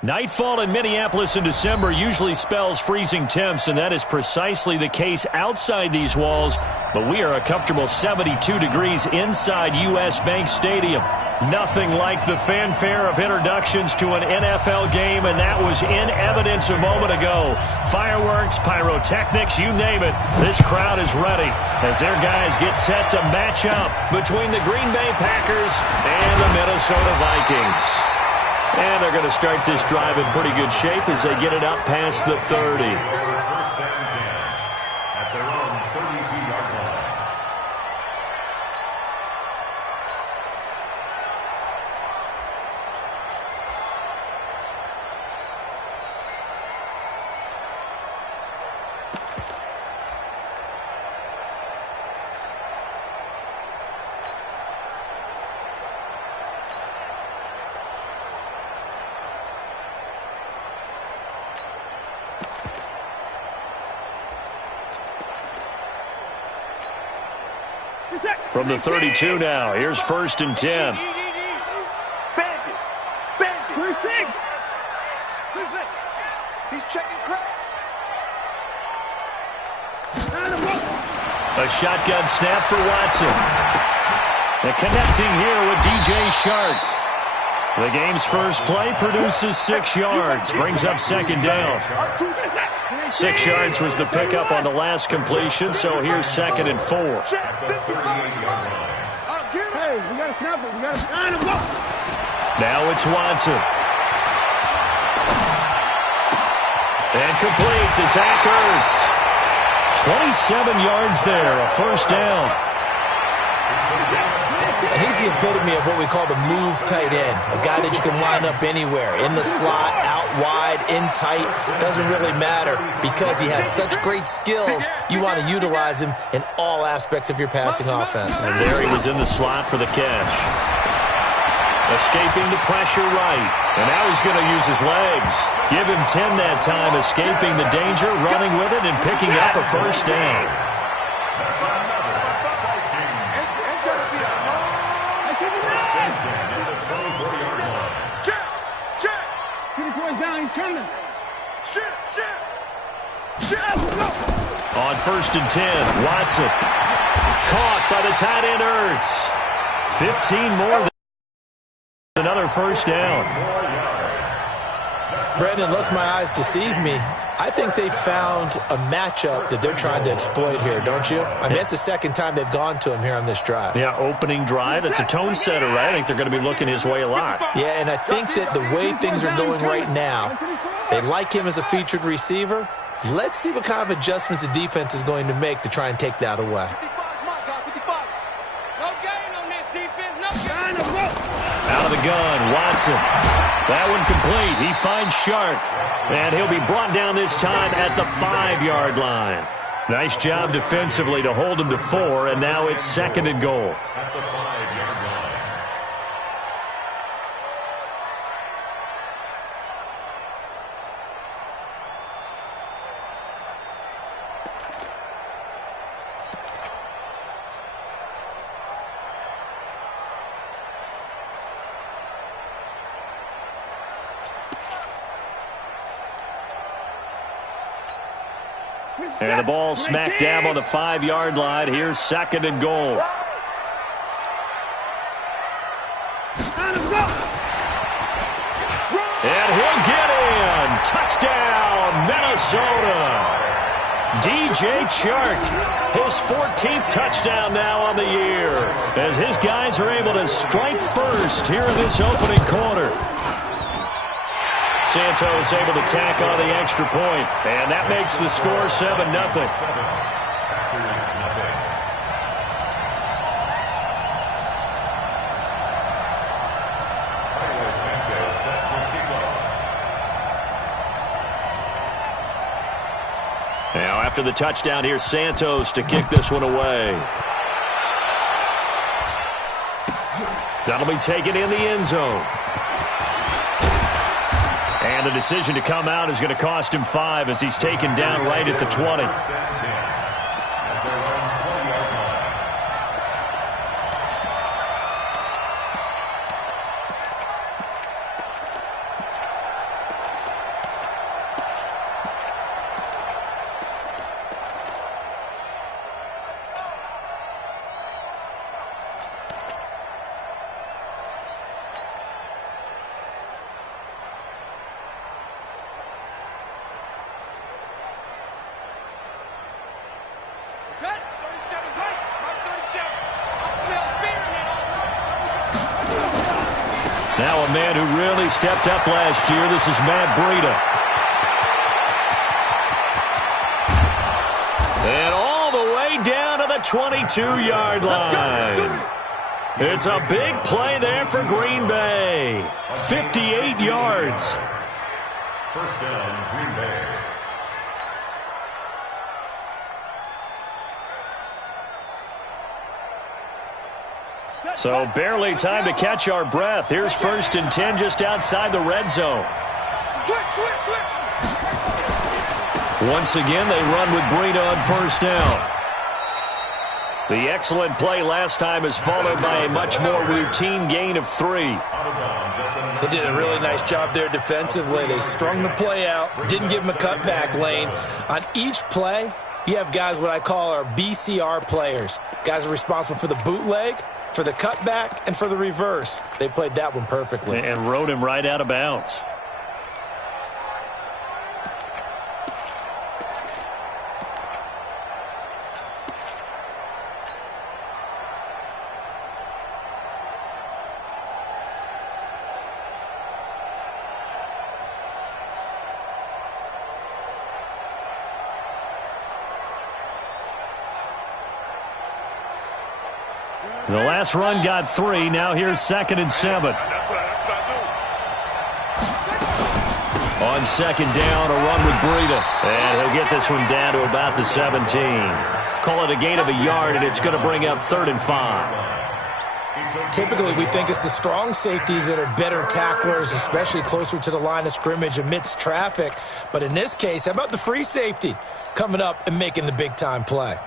Nightfall in Minneapolis in December usually spells freezing temps, and that is precisely the case outside these walls. But we are a comfortable 72 degrees inside U.S. Bank Stadium. Nothing like the fanfare of introductions to an NFL game, and that was in evidence a moment ago. Fireworks, pyrotechnics, you name it. This crowd is ready as their guys get set to match up between the Green Bay Packers and the Minnesota Vikings. And they're going to start this drive in pretty good shape as they get it up past the 30. First down 10 at their own 32-yard line. From the 32 now, here's 1st and 10. He's checking crowd. A shotgun snap for Watson. And connecting here with DJ Shark. The game's first play produces 6 yards, brings up 2nd down. 6 yards was the pickup on the last completion, so here's 2nd and 4. Hey, we got to snap it. We got to go. Now it's Watson. And complete to Zach Ertz. 27 yards there, a 1st down. And he's the epitome of what we call the move tight end, a guy that you can line up anywhere, in the slot, out wide, in tight, doesn't really matter because he has such great skills. You want to utilize him in all aspects of your passing offense. And there he was in the slot for the catch. Escaping the pressure right, and now he's going to use his legs. Give him 10 that time, escaping the danger, running with it, and picking up a 1st down. On 1st and 10, Watson. Caught by the tight end Ertz. 15 more than another 1st down. Brandon, unless my eyes deceive me, I think they found a matchup that they're trying to exploit here, don't you? I mean, it's the 2nd time they've gone to him here on this drive. Yeah, opening drive. It's a tone setter, right? I think they're going to be looking his way a lot. Yeah, and I think that the way things are going right now, they like him as a featured receiver. Let's see what kind of adjustments the defense is going to make to try and take that away. Out of the gun, Watson. That one complete. He finds Shark. And he'll be brought down this time at the 5-yard line. Nice job defensively to hold him to 4, and now it's 2nd and goal. At the 5-yard line. And the ball smack dab on the 5-yard line. Here's 2nd and goal. And he'll get in. Touchdown, Minnesota. DJ Chark, his 14th touchdown now on the year, as his guys are able to strike first here in this opening quarter. Santos able to tack on the extra point, and that makes the score 7-0. Now after the touchdown, here's Santos to kick this one away. That'll be taken in the end zone. And the decision to come out is going to cost him 5 as he's taken down right at the 20. Now a man who really stepped up last year. This is Matt Breida. And all the way down to the 22-yard line. It's a big play there for Green Bay. 58 yards. First down, Green Bay. So barely time to catch our breath. Here's 1st and 10 just outside the red zone. Once again, they run with Breida on 1st down. The excellent play last time is followed by a much more routine gain of 3. They did a really nice job there defensively. They strung the play out, didn't give him a cutback lane. On each play, you have guys what I call our BCR players. Guys are responsible for the bootleg, for the cutback, and for the reverse. They played that one perfectly. And rode him right out of bounds. The last run got 3. Now here's 2nd and 7. On 2nd down, a run with Breida. And he'll get this one down to about the 17. Call it a gain of a yard, and it's going to bring up 3rd and 5. Typically, we think it's the strong safeties that are better tacklers, especially closer to the line of scrimmage amidst traffic. But in this case, how about the free safety coming up and making the big-time play?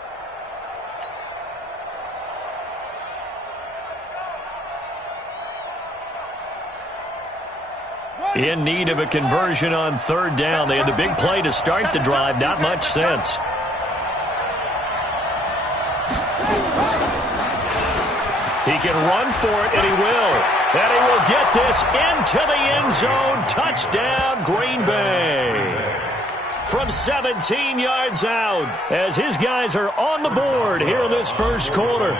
In need of a conversion on 3rd down. They had the big play to start the drive. Not much sense. He can run for it, and he will. And he will get this into the end zone. Touchdown, Green Bay. From 17 yards out, as his guys are on the board here in this first quarter.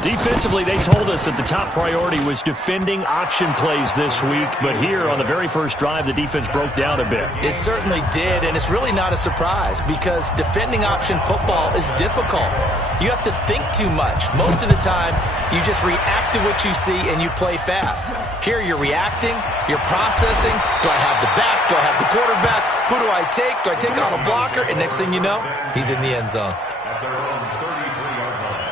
Defensively, they told us that the top priority was defending option plays this week. But here on the very first drive, the defense broke down a bit. It certainly did, and it's really not a surprise because defending option football is difficult. You have to think too much. Most of the time, you just react to what you see and you play fast. Here, you're reacting, you're processing. Do I have the back? Do I have the quarterback? Who do I take? Do I take on a blocker? And next thing you know, he's in the end zone. At their own 33-yard line.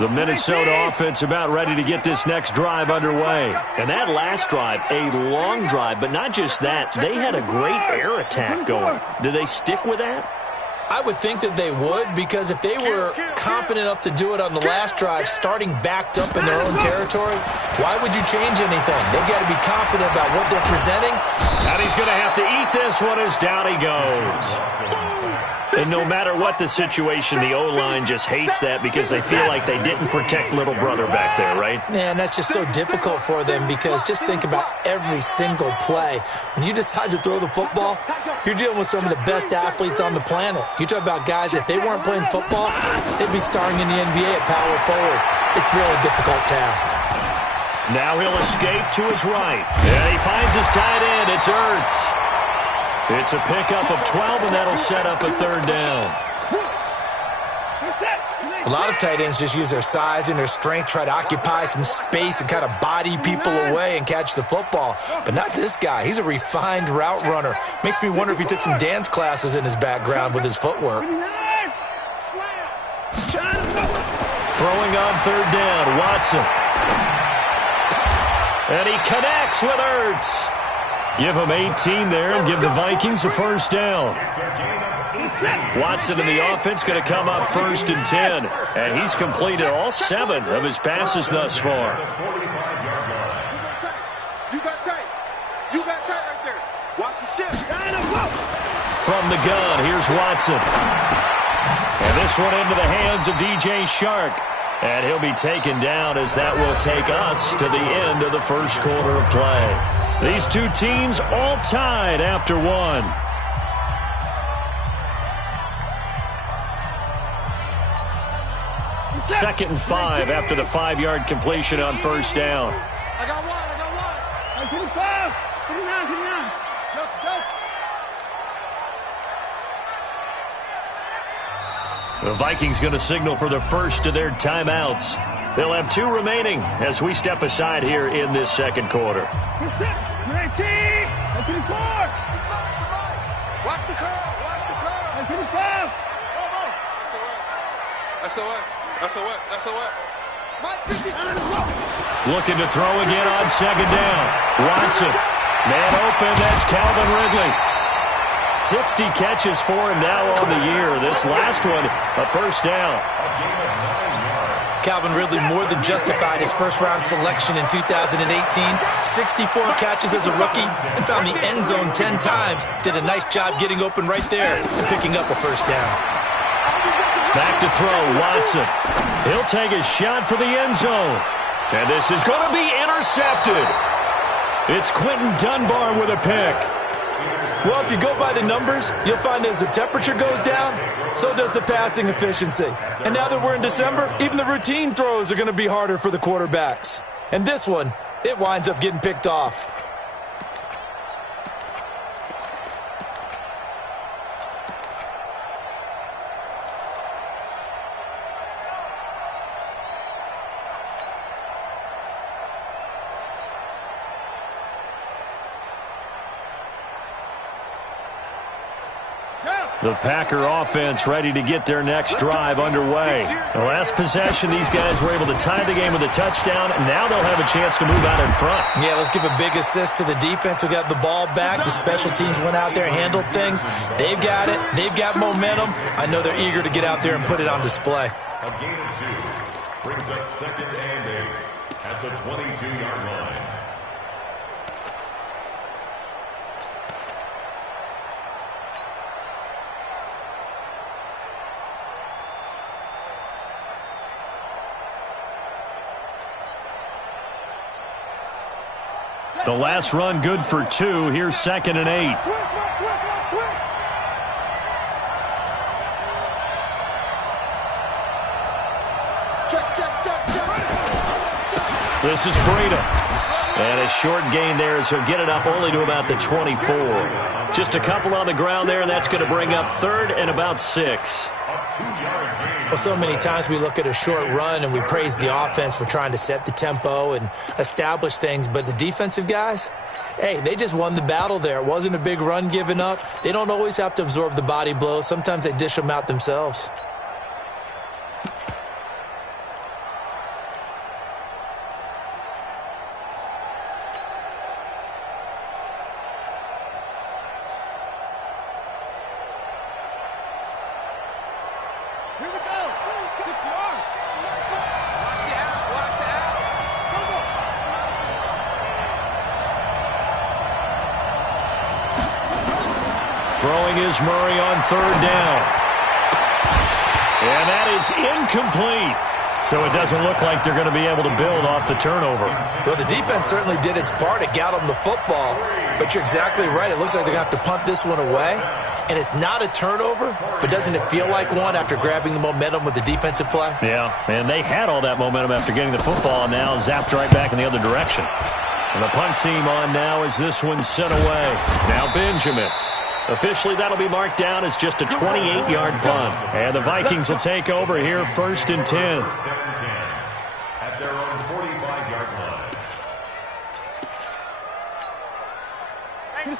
The Minnesota offense about ready to get this next drive underway. And that last drive, a long drive, but not just that. They had a great air attack going. Do they stick with that? I would think that they would, because if they were confident enough to do it on the last drive, starting backed up in their own territory, why would you change anything? They've got to be confident about what they're presenting. And he's going to have to eat this one as down he goes. And no matter what the situation, the O-line just hates that because they feel like they didn't protect little brother back there, right? Man, that's just so difficult for them because just think about every single play. When you decide to throw the football, you're dealing with some of the best athletes on the planet. You talk about guys, if they weren't playing football, they'd be starring in the NBA at power forward. It's a really difficult task. Now he'll escape to his right. And he finds his tight end. It's Ertz. It's a pickup of 12, and that'll set up a 3rd down. A lot of tight ends just use their size and their strength, try to occupy some space and kind of body people away and catch the football. But not this guy. He's a refined route runner. Makes me wonder if he took some dance classes in his background with his footwork. Throwing on 3rd down, Watson. And he connects with Ertz. Give him 18 there and give the Vikings a 1st down. Watson in the offense going to come up 1st and 10. And he's completed all 7 of his passes thus far. You got tight. You got tight right there. Watch the shift. From the gun, here's Watson. And this one into the hands of DJ Shark. And he'll be taken down as that will take us to the end of the first quarter of play. These two teams all tied after one. 2nd and 5 after the 5-yard completion on first down. I got one. I got one. The Vikings going to signal for the first of their timeouts. They'll have 2 remaining as we step aside here in this second quarter. Watch the curve. SOS. Looking to throw again on 2nd down. Watson. Man open, that's Calvin Ridley. 60 catches for him now on the year. This last one, a first down. Calvin Ridley more than justified his first-round selection in 2018. 64 catches as a rookie and found the end zone 10 times. Did a nice job getting open right there and picking up a first down. Back to throw, Watson. He'll take a shot for the end zone. And this is going to be intercepted. It's Quentin Dunbar with a pick. Well, if you go by the numbers, you'll find as the temperature goes down, so does the passing efficiency. And now that we're in December, even the routine throws are going to be harder for the quarterbacks. And this one, it winds up getting picked off. The Packer offense ready to get their next drive underway. The last possession, these guys were able to tie the game with a touchdown. Now they'll have a chance to move out in front. Yeah, let's give a big assist to the defense who got the ball back. The special teams went out there and handled things. They've got it. They've got momentum. I know they're eager to get out there and put it on display. A gain of 2 brings up 2nd and 8 at the 22-yard line. The last run good for 2. Here's 2nd and 8. This is Breida. And a short gain there as he'll get it up only to about the 24. Just a couple on the ground there, and that's going to bring up 3rd and about 6. Well, so many times we look at a short run and we praise the offense for trying to set the tempo and establish things, but the defensive guys, hey, they just won the battle there. It wasn't a big run given up. They don't always have to absorb the body blows. Sometimes they dish them out themselves. Throwing is Murray on 3rd down. And that is incomplete. So it doesn't look like they're going to be able to build off the turnover. Well, the defense certainly did its part. It got them the football. But you're exactly right. It looks like they're going to have to punt this one away. And it's not a turnover, but doesn't it feel like one after grabbing the momentum with the defensive play? Yeah, and they had all that momentum after getting the football, and now zapped right back in the other direction. And the punt team on now as this one's sent away. Now Benjamin. Officially, that'll be marked down as just a 28-yard punt. And the Vikings will take over here 1st and 10. At their own 45-yard line.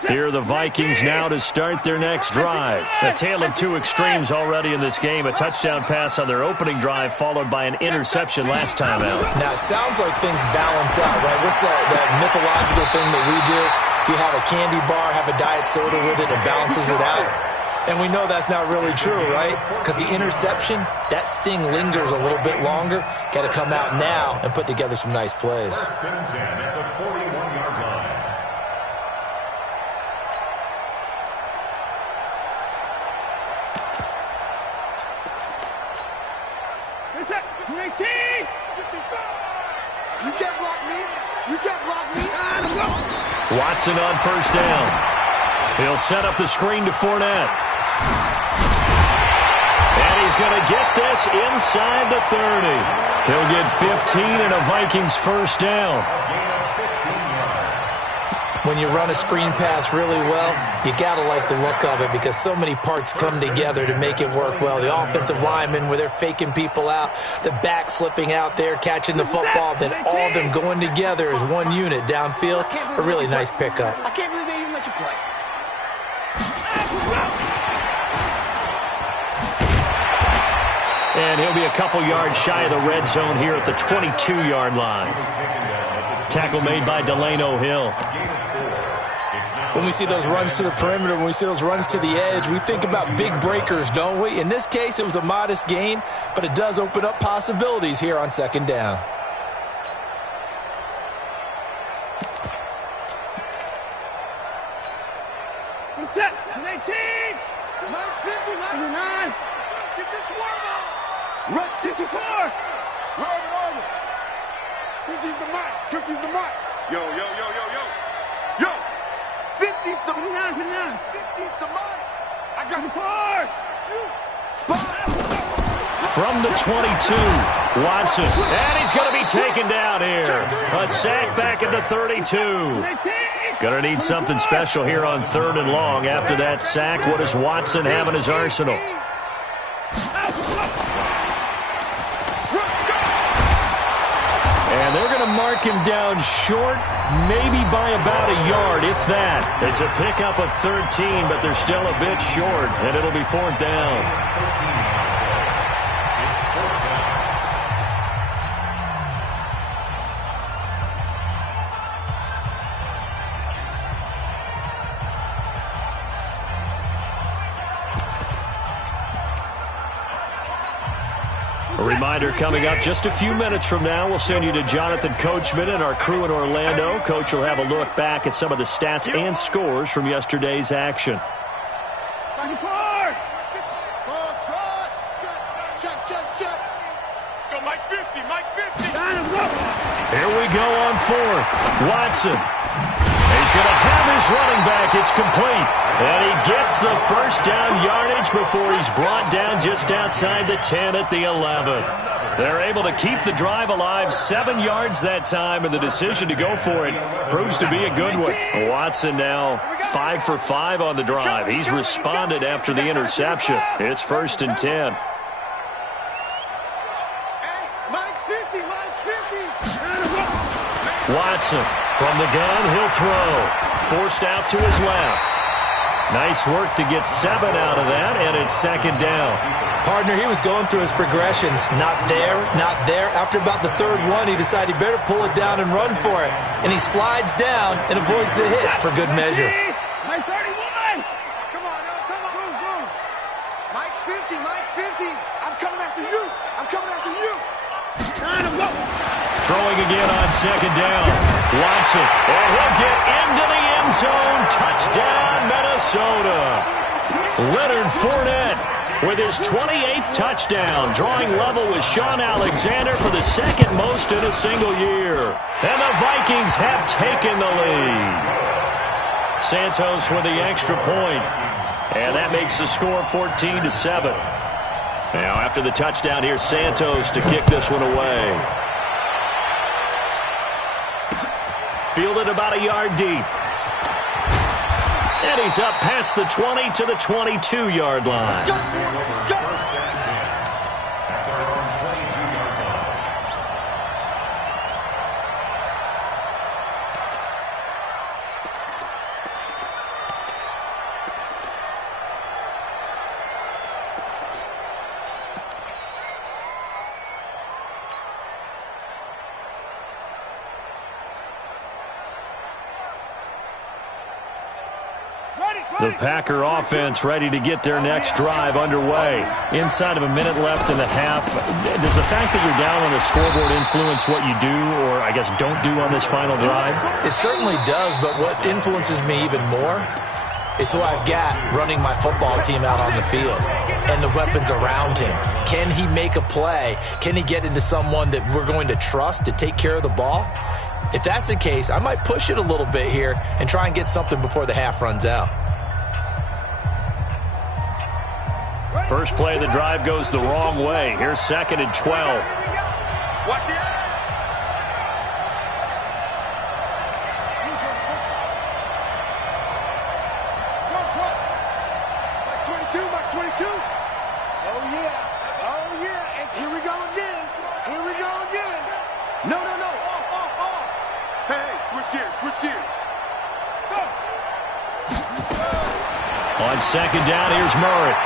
Here are the Vikings now to start their next drive. A tale of 2 extremes already in this game. A touchdown pass on their opening drive followed by an interception last time out. Now, it sounds like things balance out, right? What's that mythological thing that we do? If you have a candy bar, have a diet soda with it, it balances it out. And we know that's not really true, right? Because the interception, that sting lingers a little bit longer. Got to come out now and put together some nice plays. 1st and 10 at the 41-yard line. You can't block me. You can't block me. Watson on 1st down. He'll set up the screen to Fournette. And he's going to get this inside the 30. He'll get 15 and a Vikings first down. When you run a screen pass really well, you got to like the look of it because so many parts come together to make it work well. The offensive linemen, where they're faking people out, the back slipping out there, catching the football, then all of them going together as one unit downfield. A really nice pickup. I can't believe they even let you play. And he'll be a couple yards shy of the red zone here at the 22-yard line. Tackle made by Delano Hill. When we see those runs to the perimeter, when we see those runs to the edge, we think about big breakers, don't we? In this case, it was a modest gain, but it does open up possibilities here on second down. Set. 18. March 50. 99. Get your swarm on. Rush 54. Run. 50's the mark. 50's the mark. Yo. 50's the 59. 50's the mark. I got the bar. Spot. From the 22, Watson. And he's going to be taken down here. A sack back at the 32. Going to need something special here on 3rd and long. After that sack, what does Watson have in his arsenal? And they're going to mark him down short, maybe by about a yard, if that. It's a pickup of 13, but they're still a bit short, and it'll be 4th down. A reminder coming up just a few minutes from now. We'll send you to Jonathan Coachman and our crew in Orlando. Coach will have a look back at some of the stats and scores from yesterday's action. Go, Mike 50. Here we go on 4th. Watson. He's going to have his running back. It's complete. And he gets the first down yardage before he's brought down just outside the 10 at the 11. They're able to keep the drive alive, 7 yards that time, and the decision to go for it proves to be a good one. Watson now 5 for 5 on the drive. He's responded after the interception. It's 1st and 10. Watson from the gun, he'll throw. Forced out to his left. Nice work to get 7 out of that, and it's 2nd down. Partner, he was going through his progressions. Not there. After about the 3rd one, he decided he better pull it down and run for it. And he slides down and avoids the hit for good measure. Mike 31. Come on. Boom. Mike's 50. I'm coming after you. Time to go. Throwing again on 2nd down. Watson. And he'll get into the end zone. Touchdown, Minnesota. Leonard Fournette with his 28th touchdown, drawing level with Sean Alexander for the 2nd most in a single year. And the Vikings have taken the lead. Santos with the extra point. And that makes the score 14-7. Now after the touchdown, here's Santos to kick this one away. Fielded about a yard deep. And he's up past the 20 to the 22-yard line. Go. The Packer offense ready to get their next drive underway. Inside of a minute left in the half. Does the fact that you're down on the scoreboard influence what you do, or I guess don't do on this final drive? It certainly does, but what influences me even more is who I've got running my football team out on the field and the weapons around him. Can he make a play? Can he get into someone that we're going to trust to take care of the ball? If that's the case, I might push it a little bit here and try and get something before the half runs out. First play of the drive goes the wrong way. Here's 2nd and 12. Watch it. Mark 22, Mark 22. Oh, yeah. Oh, yeah. And here we go again. Here we go again. No. Off. Hey, switch gears. Go. On 2nd down, here's Murray.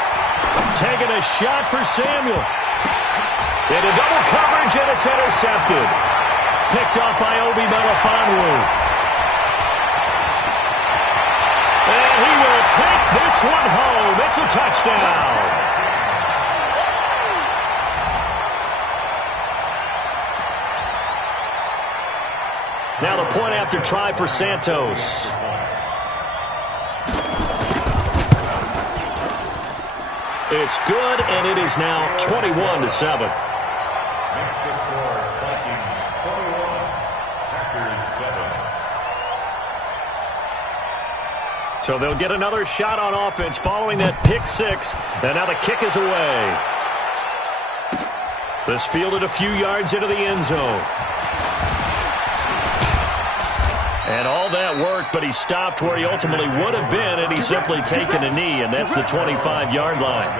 Taking a shot for Samuel. Into double coverage, and it's intercepted. Picked up by Obi Melifonwu. And he will take this one home. It's a touchdown. Now the point after try for Santos. It's good, and it is now 21-7. Makes the score Vikings 21, Packers 7. So they'll get another shot on offense following that pick six, and now the kick is away. This fielded a few yards into the end zone. And all that worked, but he stopped where he ultimately would have been, and he's simply taken a knee, and that's the 25-yard line.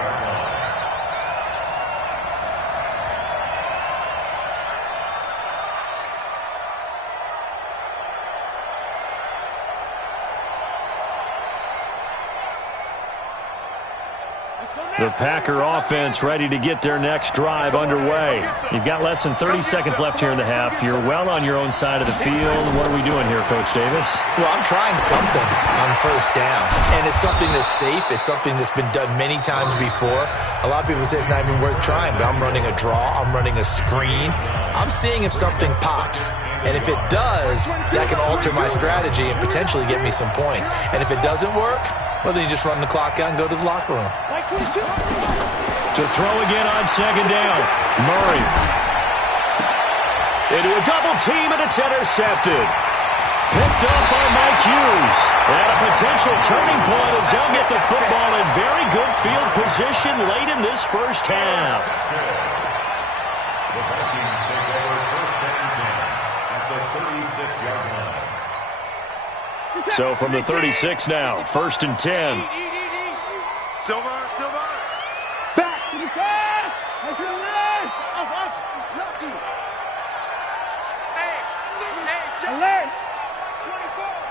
The Packer offense ready to get their next drive underway. You've got less than 30 seconds left here in the half. You're well on your own side of the field. What are we doing here, Coach Davis? Well, I'm trying something on first down, and it's something that's safe. It's something that's been done many times before. A lot of people say it's not even worth trying, but I'm running a draw. I'm running a screen. I'm seeing if something pops. And if it does, that can alter my strategy and potentially get me some points. And if it doesn't work, well, then you just run the clock out and go to the locker room. To throw again on 2nd down. Murray. Into a double team, and it's intercepted. Picked up by Mike Hughes. And a potential turning point as they'll get the football in very good field position late in this first half. The Vikings take over 1st and 10 at the 36-yard line. So from the 36 now, 1st and 10. Silver. Back to the side. Up. Lucky. Hey, alert. 24.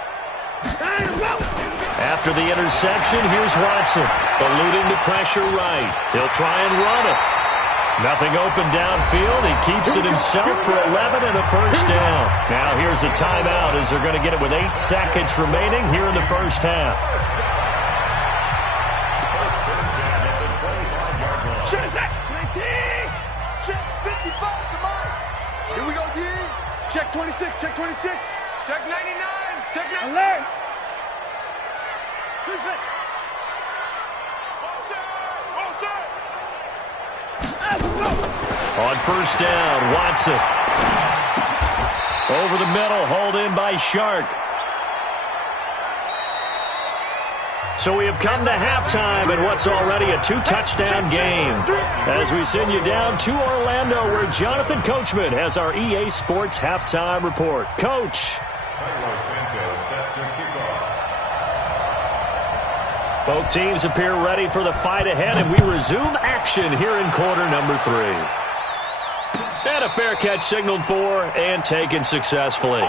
After the interception, here's Watson. Eluding the pressure right. He'll try and run it. Nothing open downfield. He keeps it himself for 11 and a first down. Now here's a timeout as they're going to get it with 8 seconds remaining here in the first half. Check 19. Check 55 to Mike. Here we go, D. Check 26. Check 26. Check 99. Check 99. Alert. On first down, Watson. Over the middle, hauled in by Shark. So we have come to halftime in what's already a 2-touchdown game. As we send you down to Orlando, where Jonathan Coachman has our EA Sports halftime report. Coach. Santos set to kick off. Both teams appear ready for the fight ahead, and we resume action here in quarter number 3. And a fair catch signaled for and taken successfully.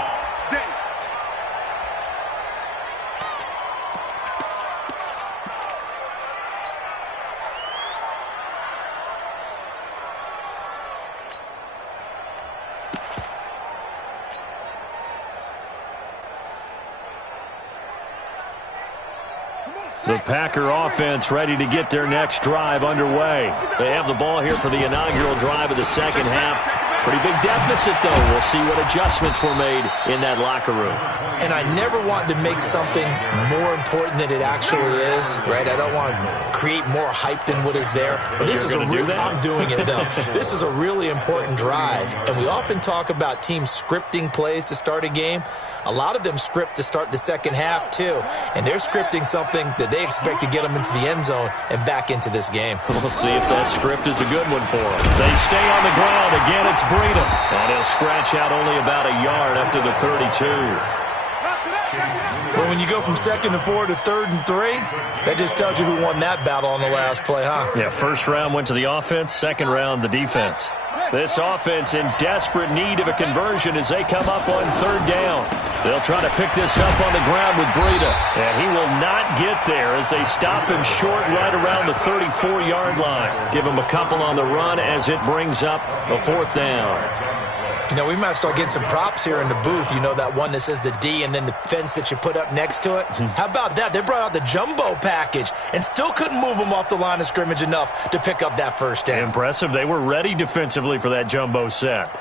The Packer offense ready to get their next drive underway. They have the ball here for the inaugural drive of the second half. Pretty big deficit, though. We'll see what adjustments were made in that locker room. And I never want to make something more important than it actually is, right? I don't want to create more hype than what is there. But this is I'm doing it, though. This is a really important drive. And we often talk about teams scripting plays to start a game. A lot of them script to start the second half, too. And they're scripting something that they expect to get them into the end zone and back into this game. We'll see if that script is a good one for them. They stay on the ground. Again, it's Breida. And he'll scratch out only about a yard after the 32. But when you go from 2nd and 4 to 3rd and 3, that just tells you who won that battle on the last play, huh? Yeah, first round went to the offense, second round the defense. This offense in desperate need of a conversion as they come up on 3rd down. They'll try to pick this up on the ground with Breida. And he will not get there as they stop him short right around the 34-yard line. Give him a couple on the run as it brings up a 4th down. You know, we might start getting some props here in the booth. You know, that one that says the D and then the fence that you put up next to it. How about that? They brought out the jumbo package and still couldn't move them off the line of scrimmage enough to pick up that first down. Impressive. They were ready defensively for that jumbo set.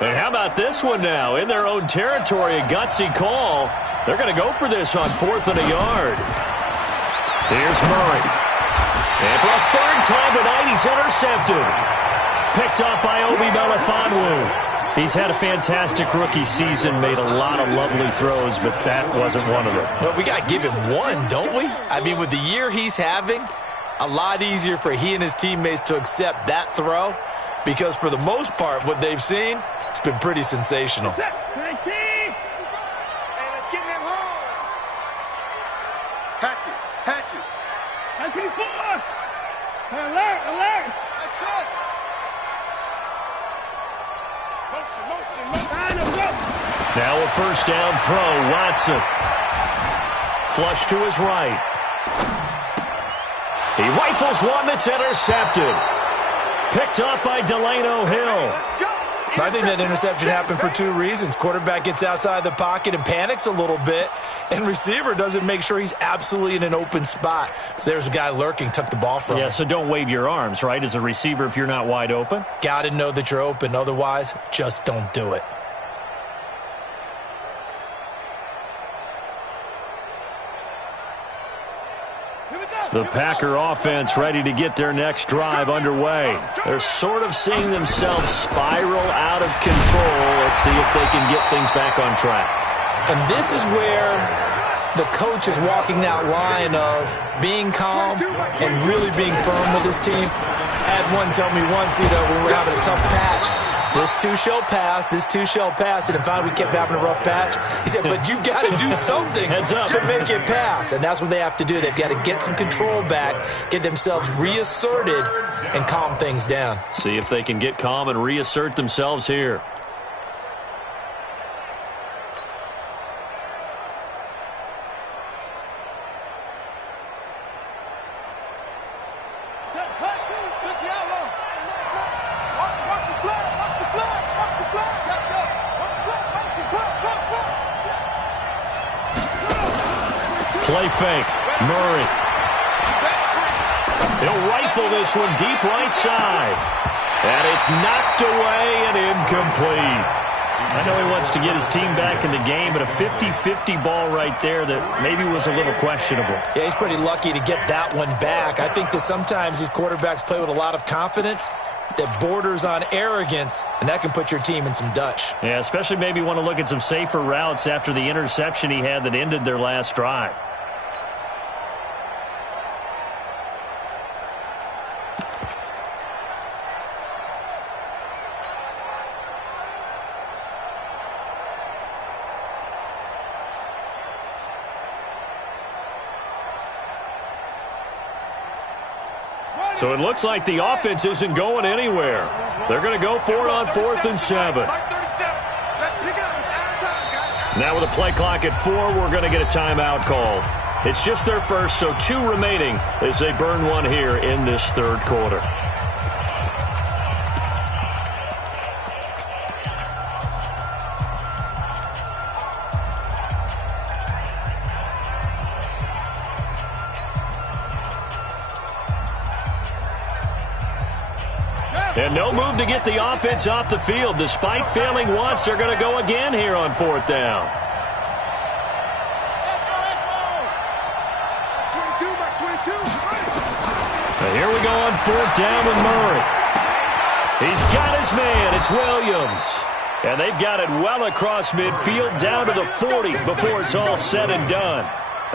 And how about this one now? In their own territory, a gutsy call. They're going to go for this on 4th and a yard. Here's Murray. And for a 3rd time tonight, he's intercepted. Picked up by Obi Melifonwu. He's had a fantastic rookie season, made a lot of lovely throws, but that wasn't one of them. Well, we got to give him one, don't we? I mean, with the year he's having, a lot easier for he and his teammates to accept that throw. Because for the most part, what they've seen, it's been pretty sensational. 19. Hey, let's get them holes. Hatchet. 24. Alert. That's it. Motion. Now a 1st down throw. Watson. Flush to his right. He rifles one that's intercepted. Picked up by Delano Hill. I think that interception happened for 2 reasons. Quarterback gets outside the pocket and panics a little bit, and receiver doesn't make sure he's absolutely in an open spot. So there's a guy lurking, took the ball from him. Yeah, so don't wave your arms, right, as a receiver if you're not wide open? Got to know that you're open. Otherwise, just don't do it. The Packer offense ready to get their next drive underway. They're sort of seeing themselves spiral out of control. Let's see if they can get things back on track. And this is where the coach is walking that line of being calm and really being firm with his team. I had one tell me once, you know, when we're having a tough patch, this too shall pass, and finally we kept having a rough patch. He said, but you got to do something to make it pass, and that's what they have to do. They've got to get some control back, get themselves reasserted, and calm things down. See if they can get calm and reassert themselves here. Play fake. Murray. He'll rifle this one deep right side. And it's knocked away and incomplete. I know he wants to get his team back in the game, but a 50-50 ball right there that maybe was a little questionable. Yeah, he's pretty lucky to get that one back. I think that sometimes these quarterbacks play with a lot of confidence that borders on arrogance, and that can put your team in some Dutch. Yeah, especially maybe want to look at some safer routes after the interception he had that ended their last drive. So it looks like the offense isn't going anywhere. They're going to go for it on 4th and 7. Now with a play clock at 4, we're going to get a timeout called. It's just their first, so 2 remaining as they burn one here in this 3rd quarter. And no move to get the offense off the field. Despite failing once, they're going to go again here on 4th down. Here we go on 4th down with Murray. He's got his man. It's Williams. And they've got it well across midfield down to the 40 before it's all said and done.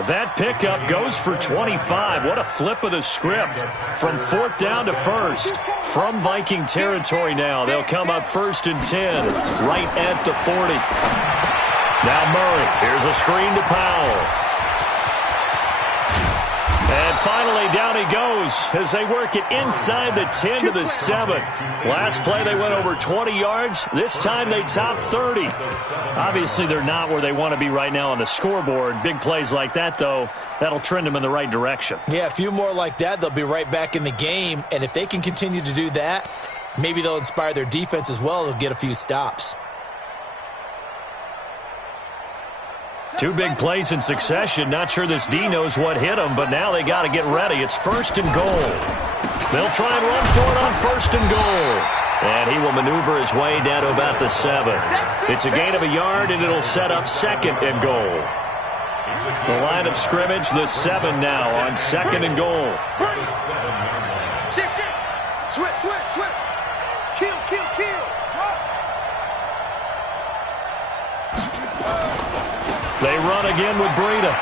That pickup goes for 25. What a flip of the script. From 4th down to 1st. From Viking territory now. They'll come up 1st and 10 right at the 40. Now Murray. Here's a screen to Powell. And finally, down he goes as they work it inside the 10 to the 7. Last play, they went over 20 yards. This time, they topped 30. Obviously, they're not where they want to be right now on the scoreboard. Big plays like that, though, that'll trend them in the right direction. Yeah, a few more like that, they'll be right back in the game. And if they can continue to do that, maybe they'll inspire their defense as well. They'll get a few stops. 2 big plays in succession. Not sure this D knows what hit them, but now they got to get ready. It's 1st and goal. They'll try and run for it on 1st and goal. And he will maneuver his way down to about the 7. It's a gain of a yard, and it'll set up 2nd and goal. The line of scrimmage, the 7 now on 2nd and goal. Switch. Kill. They run again with Breida.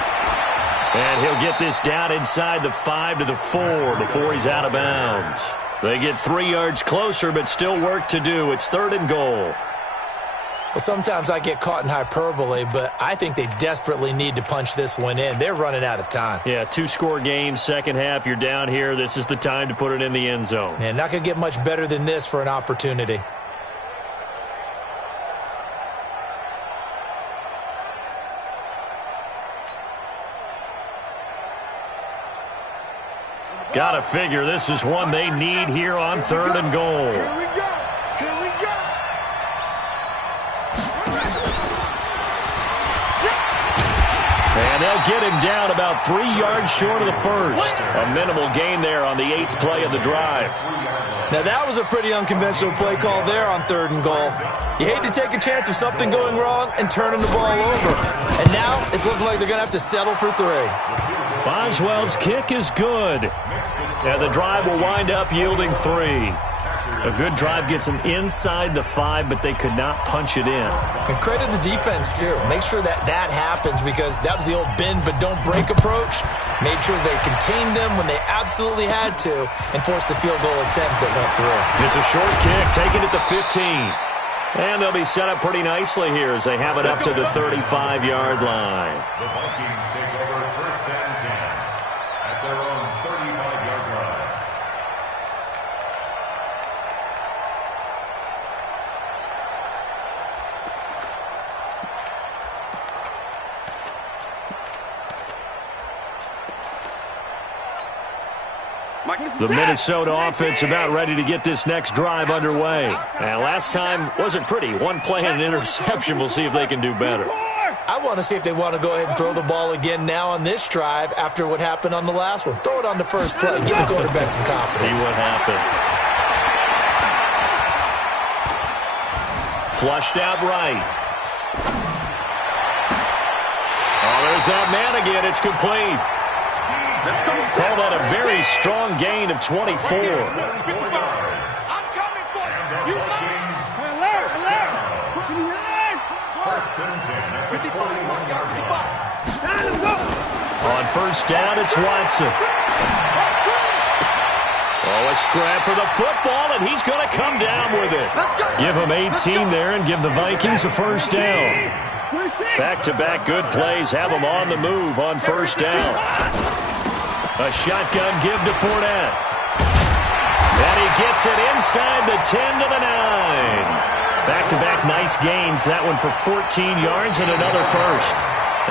And he'll get this down inside the 5 to the 4 before he's out of bounds. They get 3 yards closer, but still work to do. It's 3rd and goal. Well, sometimes I get caught in hyperbole, but I think they desperately need to punch this one in. They're running out of time. Yeah, 2-score game, second half. You're down here. This is the time to put it in the end zone. And not going to get much better than this for an opportunity. Got to figure this is one they need here on 3rd and goal. Here we go. And they'll get him down about 3 yards short of the 1st. A minimal gain there on the 8th play of the drive. Now that was a pretty unconventional play call there on 3rd and goal. You hate to take a chance of something going wrong and turning the ball over. And now it's looking like they're going to have to settle for 3. Boswell's kick is good. And the drive will wind up yielding 3. A good drive gets them inside the 5, but they could not punch it in. And credit the defense, too. Make sure that happens because that was the old bend but don't break approach. Made sure they contained them when they absolutely had to and forced the field goal attempt that went through. It's a short kick, taking it to 15. And they'll be set up pretty nicely here as they have it up to the 35-yard line. The Vikings take over 1st and 10 at their own 35-yard line. The Minnesota offense about ready to get this next drive underway. And last time wasn't pretty. One play and an interception. We'll see if they can do better. I want to see if they want to go ahead and throw the ball again now on this drive after what happened on the last one. Throw it on the first play. Give the quarterback some confidence. See what happens. Flushed out right. Oh, there's that man again. It's complete. Call that a very strong gain of 24. I'm coming for you. You alert. 1st and 10 at the 41-yard line. On 1st down, it's Watson. Oh, a scrap for the football, and he's going to come down with it. Give him 18 there and give the Vikings a 1st down. Back-to-back good plays have them on the move on 1st down. A shotgun give to Fournette. And he gets it inside the 10 to the 9. Back-to-back nice gains. That one for 14 yards and another 1st.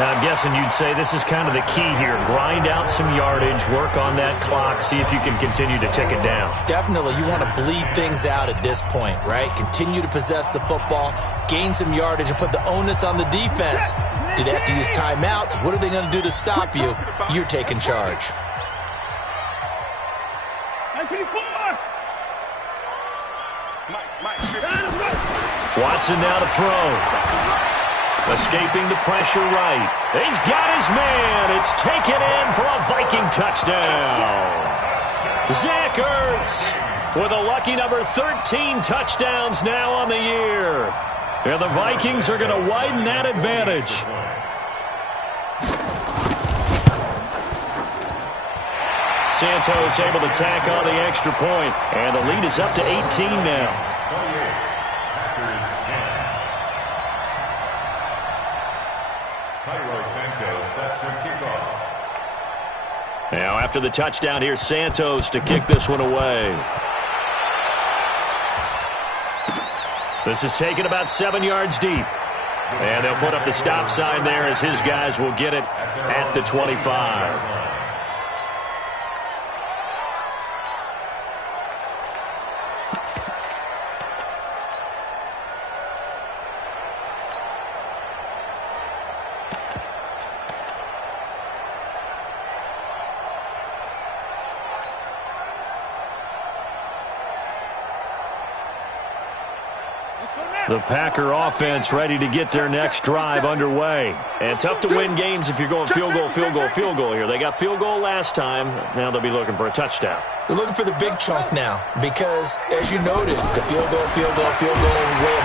Now, I'm guessing you'd say this is kind of the key here. Grind out some yardage, work on that clock, see if you can continue to tick it down. Definitely. You want to bleed things out at this point, right? Continue to possess the football, gain some yardage, and put the onus on the defense. Do they have to use timeouts? What are they going to do to stop you? You're taking charge. Watson now to throw. Escaping the pressure right. He's got his man. It's taken in for a Viking touchdown. Zach Ertz with a lucky number 13 touchdowns now on the year. And the Vikings are going to widen that advantage. Santos able to tack on the extra point. And the lead is up to 18 now. Now after the touchdown, here's Santos to kick this one away. This is taken about 7 yards deep. And they'll put up the stop sign there as his guys will get it at the 25. The Packer offense ready to get their next drive underway. And tough to win games if you're going field goal, field goal, field goal here. They got field goal last time. Now they'll be looking for a touchdown. They're looking for the big chunk now because, as you noted, the field goal way of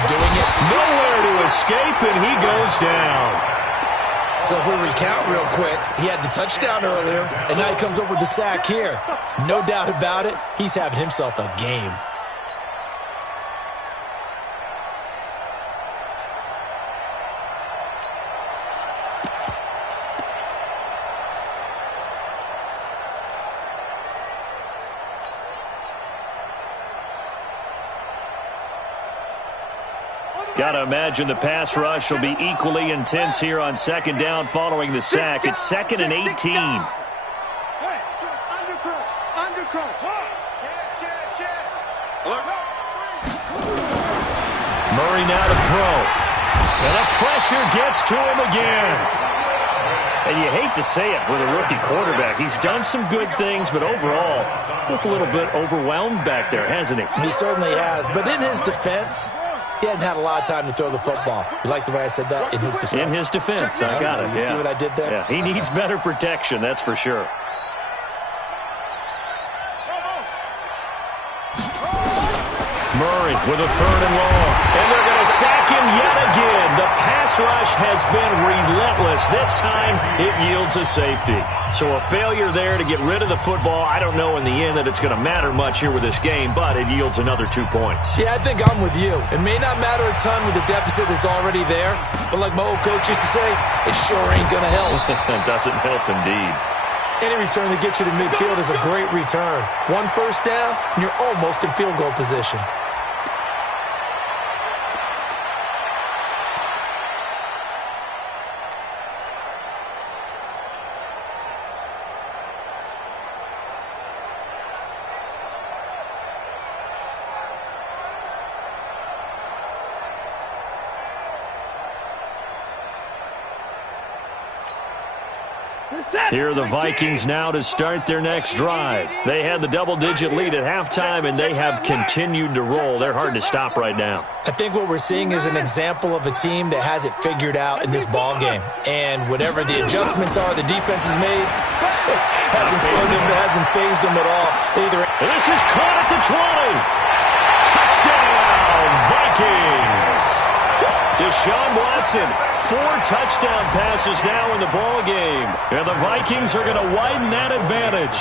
doing it. Nowhere to escape, and he goes down. So if we recount real quick, he had the touchdown earlier, and now he comes up with the sack here. No doubt about it, he's having himself a game. Got to imagine the pass rush will be equally intense here on second down following the sack. It's 2nd and 18. Murray now to throw. And the pressure gets to him again. And you hate to say it with a rookie quarterback. He's done some good things, but overall, looked a little bit overwhelmed back there, hasn't he? He certainly has. But in his defense, he hadn't had a lot of time to throw the football. You like the way I said that? In his defense. In his defense. I got it. You see what I did there? Yeah, he needs better protection, that's for sure. Murray with a 3rd and long. And they're going to sack him yet again. The pass rush has been relentless. This time, it yields a safety. So a failure there to get rid of the football. I don't know in the end that it's going to matter much here with this game, but it yields another 2 points. Yeah, I think I'm with you. It may not matter a ton with the deficit that's already there, but like my old coach used to say, it sure ain't going to help. It doesn't help indeed. Any return that gets you to midfield is a great return. 1 first down, and you're almost in field goal position. Here are the Vikings now to start their next drive. They had the double-digit lead at halftime, and they have continued to roll. They're hard to stop right now. I think what we're seeing is an example of a team that has it figured out in this ball game. And whatever the adjustments are the defense has made, hasn't slowed them, hasn't phased them at all. This is caught at the 20. Touchdown, Vikings. Deshaun Watson, 4 touchdown passes now in the ball game. And the Vikings are going to widen that advantage.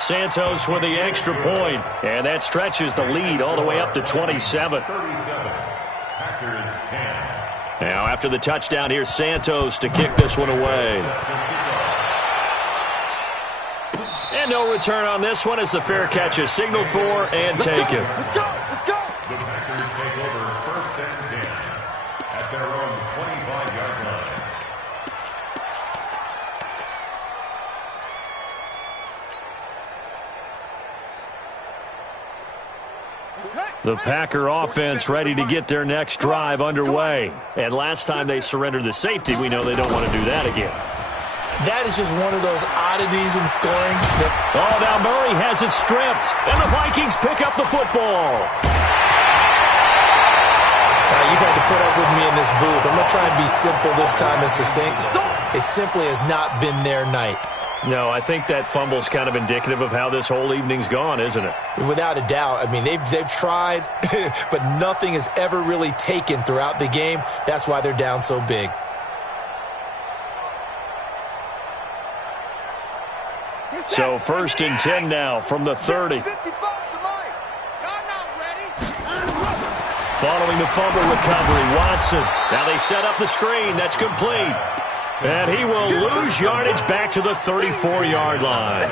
Santos with the extra point. And that stretches the lead all the way up to 27. Packers 10. Now after the touchdown, here's Santos to kick this one away. And no return on this one as the fair catch is signaled for and taken. Let's go. The Packers take over 1st and 10 at their own 25-yard line. The Packer offense ready to get their next drive underway. And last time they surrendered the safety, we know they don't want to do that again. That is just one of those oddities in scoring. Oh, now Murray has it stripped, and the Vikings pick up the football. You've had to put up with me in this booth. I'm going to try and be simple this time and succinct. It simply has not been their night. No, I think that fumble's kind of indicative of how this whole evening's gone, isn't it? Without a doubt. I mean, they've tried, but nothing has ever really taken throughout the game. That's why they're down so big. So 1st and 10 now from the 30. Following the fumble recovery, Watson. Now they set up the screen. That's complete. And he will lose yardage back to the 34-yard line.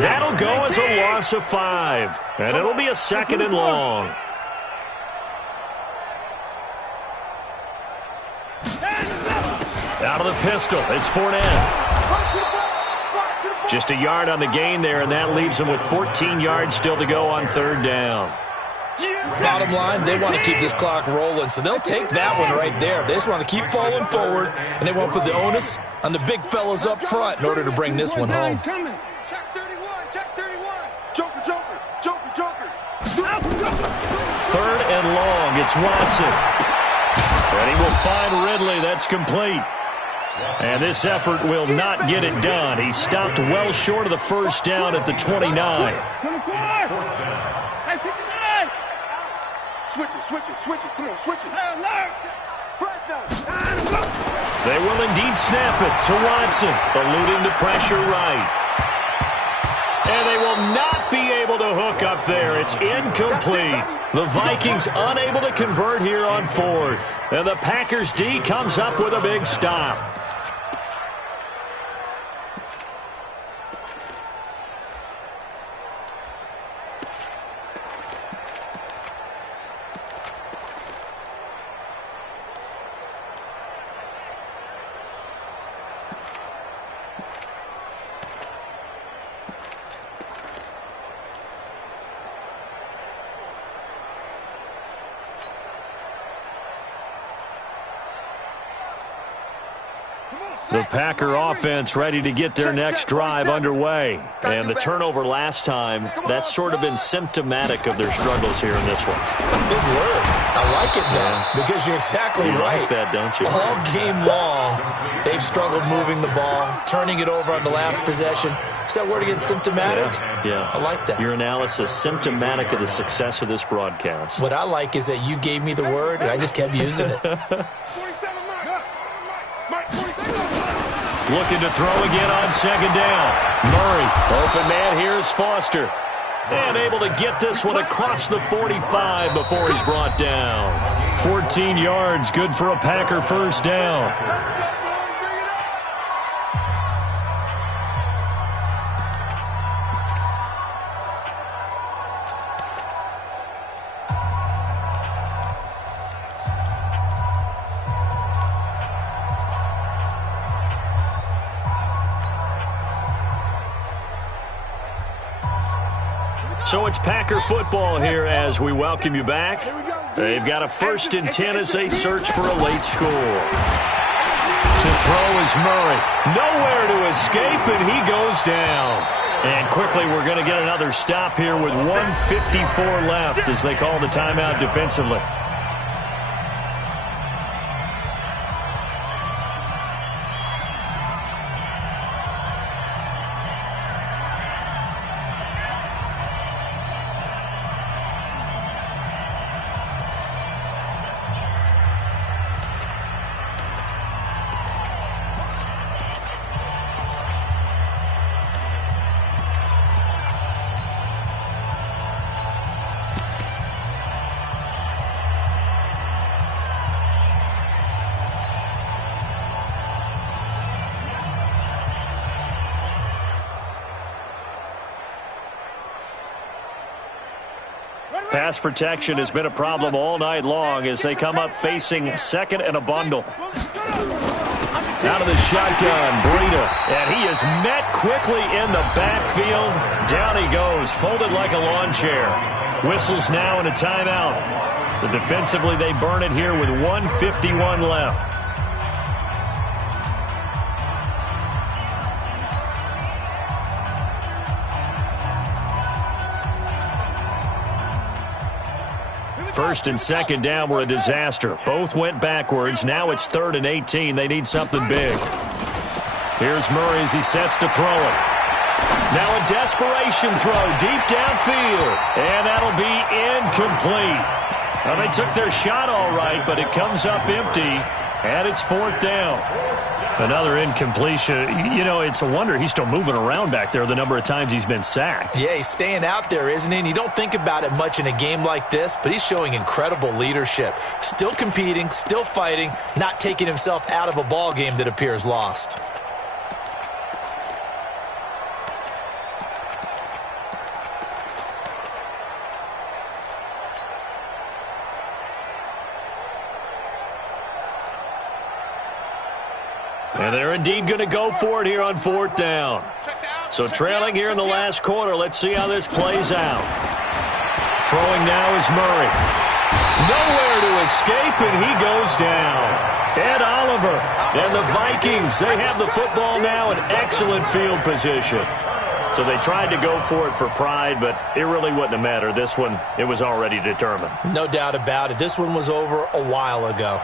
That'll go as a loss of 5. And it'll be a 2nd and long. Out of the pistol, it's Fournette. Just a yard on the gain there, and that leaves them with 14 yards still to go on 3rd down. Bottom line, they want to keep this clock rolling, so they'll take that one right there. They just want to keep falling forward, and they want to put the onus on the big fellas up front in order to bring this one home. Check 31, check 31. Joker, joker, joker, joker. 3rd and long, it's Watson. And he will find Ridley. That's complete. And this effort will not get it done. He stopped well short of the 1st down at the 29. Switch it. Come on, switch it. They will indeed snap it to Watson, eluding the pressure right. And they will not be able to hook up there. It's incomplete. The Vikings unable to convert here on 4th. And the Packers D comes up with a big stop. The Packer offense ready to get their next drive underway. And the turnover last time, that's sort of been symptomatic of their struggles here in this one. Big word. I like it, though, because you're exactly right. You like that, don't you? All game long, they've struggled moving the ball, turning it over on the last possession. Is that word again, symptomatic? Yeah. I like that. Your analysis, symptomatic of the success of this broadcast. What I like is that you gave me the word, and I just kept using it. Looking to throw again on 2nd down. Murray, open man, here's Foster. And able to get this one across the 45 before he's brought down. 14 yards, good for a Packer 1st down. So it's Packer football here as we welcome you back. They've got a 1st and 10 as they search for a late score. To throw is Murray. Nowhere to escape, and he goes down. And quickly we're going to get another stop here with 1:54 left as they call the timeout defensively. Pass protection has been a problem all night long as they come up facing 2nd and a bundle. Out of the shotgun, Breida. And he is met quickly in the backfield. Down he goes, folded like a lawn chair. Whistles now in a timeout. So defensively they burn it here with 1:51 left. First and second down were a disaster. Both went backwards. Now it's 3rd and 18. They need something big. Here's Murray as he sets to throw it. Now a desperation throw deep downfield. And that'll be incomplete. Well, they took their shot all right, but it comes up empty. And it's 4th down. Another incompletion. You know, it's a wonder he's still moving around back there the number of times he's been sacked. Yeah, he's staying out there, isn't he? And you don't think about it much in a game like this, but he's showing incredible leadership. Still competing, still fighting, not taking himself out of a ball game that appears lost. And they're indeed going to go for it here on 4th down. So trailing here in the last quarter. Let's see how this plays out. Throwing now is Murray. Nowhere to escape, and he goes down. Ed Oliver and the Vikings, they have the football now in excellent field position. So they tried to go for it for pride, but it really wouldn't have mattered. This one, it was already determined. No doubt about it. This one was over a while ago.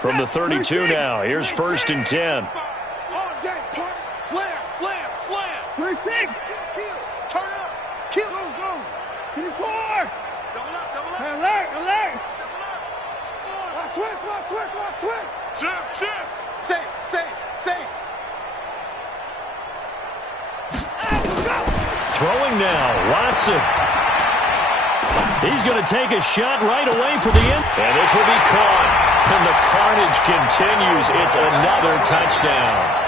From the 32 now, here's 1st and 10. All day, punt, slam, slam, slam. 26. Kill, turn up, kill, go. 24. Double up, double up. Alert, alert. Double up. Watch switch, watch switch, watch switch. Shift. Safe. Throwing now, Watson. He's going to take a shot right away for the end. And this will be caught. And the carnage continues. It's another touchdown.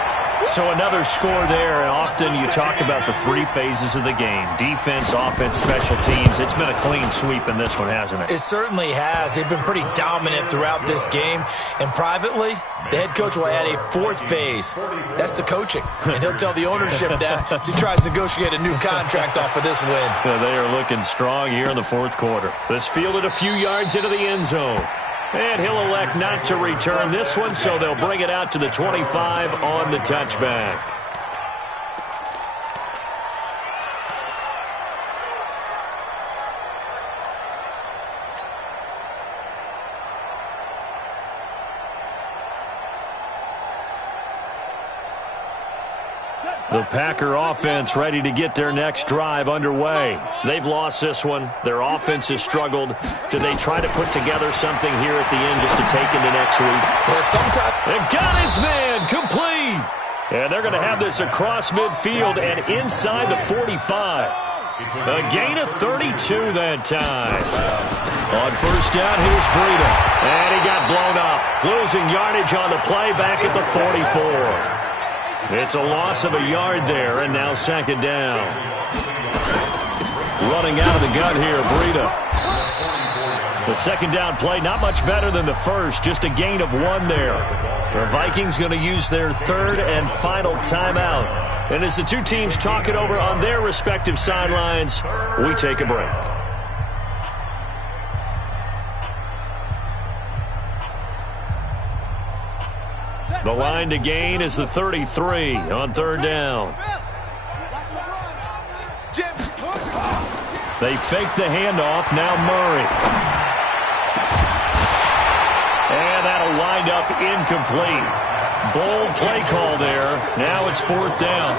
So another score there, and often you talk about the 3 phases of the game. Defense, offense, special teams. It's been a clean sweep in this one, hasn't it? It certainly has. They've been pretty dominant throughout this game. And privately, the head coach will add a 4th phase. That's the coaching. And he'll tell the ownership that as he tries to negotiate a new contract off of this win. They are looking strong here in the 4th quarter. This fielded a few yards into the end zone. And he'll elect not to return this one, so they'll bring it out to the 25 on the touchback. The Packer offense ready to get their next drive underway. They've lost this one. Their offense has struggled. Do they try to put together something here at the end just to take into next week? Well, sometimes They've got his man complete. And they're going to have this across midfield and inside the 45. A gain of 32 that time. On 1st down, here's Breida. And he got blown up. Losing yardage on the play back at the 44. It's a loss of a yard there, and now 2nd down. Running out of the gun here, Breida. The 2nd down play, not much better than the first, just a gain of 1 there. The Vikings going to use their 3rd and final timeout. And as the two teams talk it over on their respective sidelines, we take a break. The line to gain is the 33 on 3rd down. They fake the handoff. Now Murray. And that'll wind up incomplete. Bold play call there. Now it's 4th down.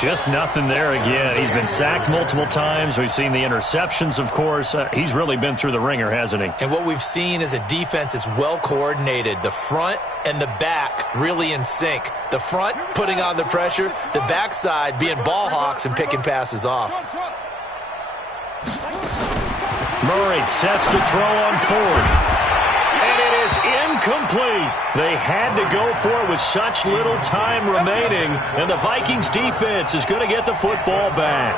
Just nothing there again. He's been sacked multiple times. We've seen the interceptions, of course. He's really been through the ringer, hasn't he? And what we've seen is a defense that's well coordinated. The front and the back really in sync. The front putting on the pressure, the backside being ball hawks and picking passes off. Murray sets to throw on 4th. And it is incomplete. They had to go for it with such little time remaining. And the Vikings defense is going to get the football back.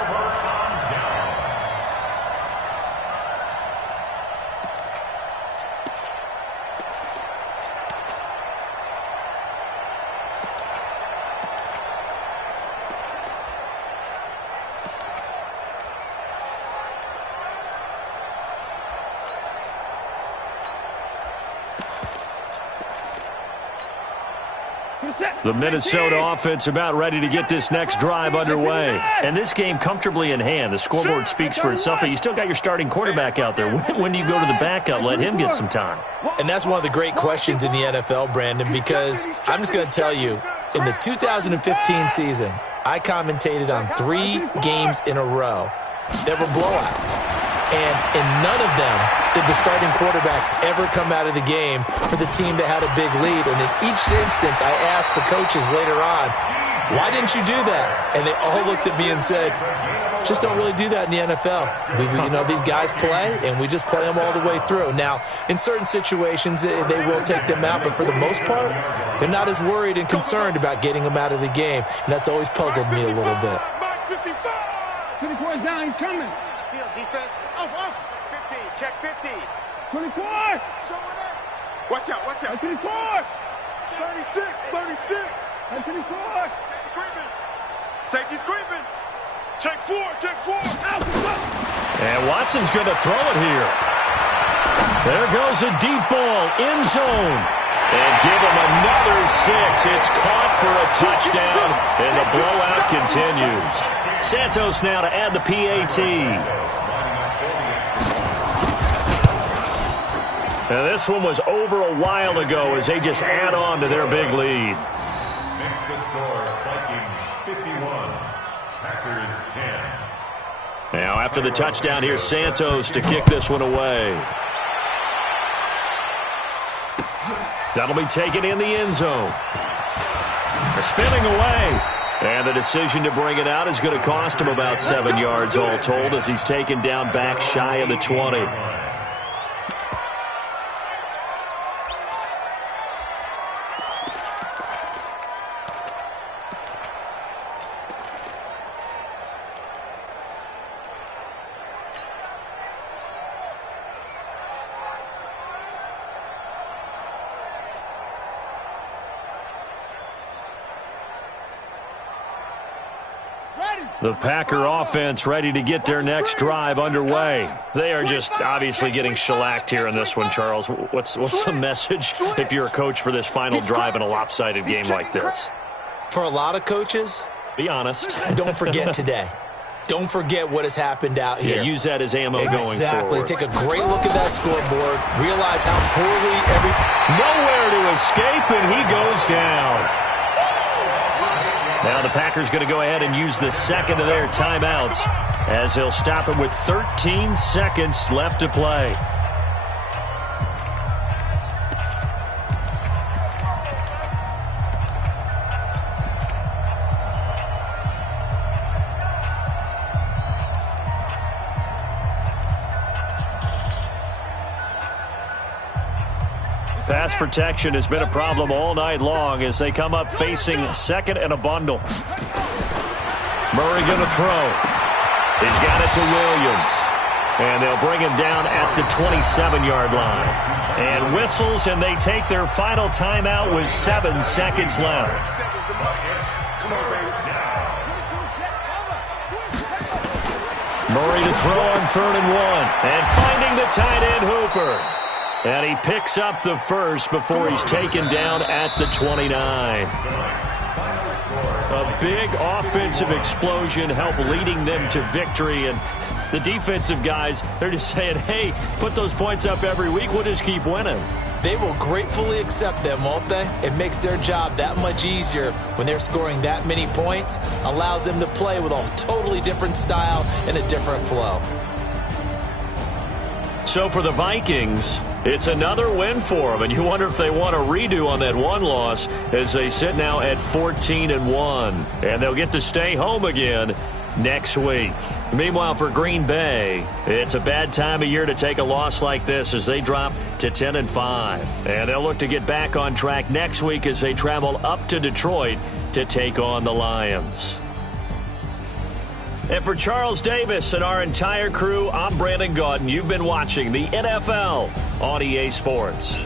The Minnesota offense about ready to get this next drive underway. And this game comfortably in hand. The scoreboard speaks for itself, but you still got your starting quarterback out there. When do you go to the backup, let him get some time? And that's one of the great questions in the NFL, Brandon, because I'm just going to tell you, in the 2015 season, I commentated on 3 games in a row that were blowouts. And in none of them did the starting quarterback ever come out of the game for the team that had a big lead. And in each instance, I asked the coaches later on, why didn't you do that? And they all looked at me and said, just don't really do that in the NFL. These guys play, and we just play them all the way through. Now, in certain situations, they will take them out, but for the most part, they're not as worried and concerned about getting them out of the game. And that's always puzzled me a little bit. 24 down, he's coming. Field defense. Off. 15. Check 15. 24. Watch out. 24. 36. 24. Safety's creeping. Check 4. And Watson's going to throw it here. There goes a deep ball, end zone. And give him another 6. It's caught for a touchdown, and the blowout continues. Santos now to add the PAT. Now this one was over a while ago as they just add on to their big lead. Makes the score Vikings 51, Packers 10. Now after the touchdown, here's Santos to kick this one away. That'll be taken in the end zone. Spinning away. And the decision to bring it out is going to cost him about 7 yards all told as he's taken down back shy of the 20. The Packer offense ready to get their next drive underway. They are just obviously getting shellacked here in this one, Charles. What's the message if you're a coach for this final drive in a lopsided game like this? For a lot of coaches, be honest. Don't forget today. Don't forget what has happened out here. Yeah, use that as ammo going forward. Exactly. Take a great look at that scoreboard. Realize how poorly Nowhere to escape, and he goes down. Now the Packers going to go ahead and use the second of their timeouts as they'll stop it with 13 seconds left to play. Pass protection has been a problem all night long as they come up facing second and a bundle. Murray going to throw. He's got it to Williams. And they'll bring him down at the 27-yard line. And whistles, and they take their final timeout with 7 seconds left. Murray to throw on 3rd and 1. And finding the tight end Hooper. And he picks up the first before he's taken down at the 29. A big offensive explosion helped leading them to victory. And the defensive guys, they're just saying, hey, put those points up every week. We'll just keep winning. They will gratefully accept them, won't they? It makes their job that much easier when they're scoring that many points. Allows them to play with a totally different style and a different flow. So for the Vikings, it's another win for them, and you wonder if they want a redo on that one loss as they sit now at 14-1, and they'll get to stay home again next week. Meanwhile, for Green Bay, it's a bad time of year to take a loss like this as they drop to 10-5, and they'll look to get back on track next week as they travel up to Detroit to take on the Lions. And for Charles Davis and our entire crew, I'm Brandon Gaudin. You've been watching the NFL on EA Sports.